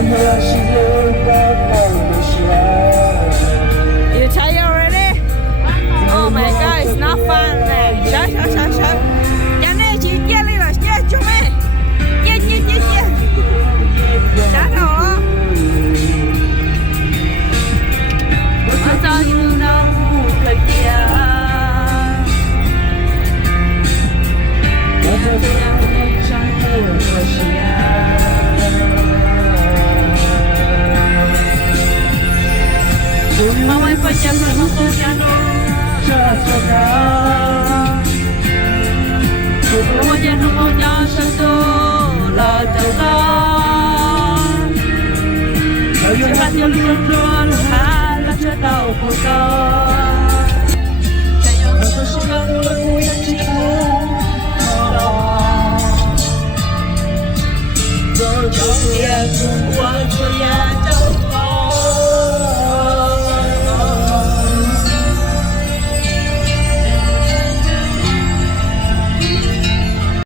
You tired already? Oh my god, it's not fun, man. Shut. Cho nên chị chia đi rồi, chia cho mẹ. Chia. Chả đâu. Ở cho you know, thời kia. Mawai pajak aku jano jasada. Namanya namanya satu la jaga. Jangan yang luar halah cetau kota. Jangan sesuatu yang cinta. Jangan yang buat saya.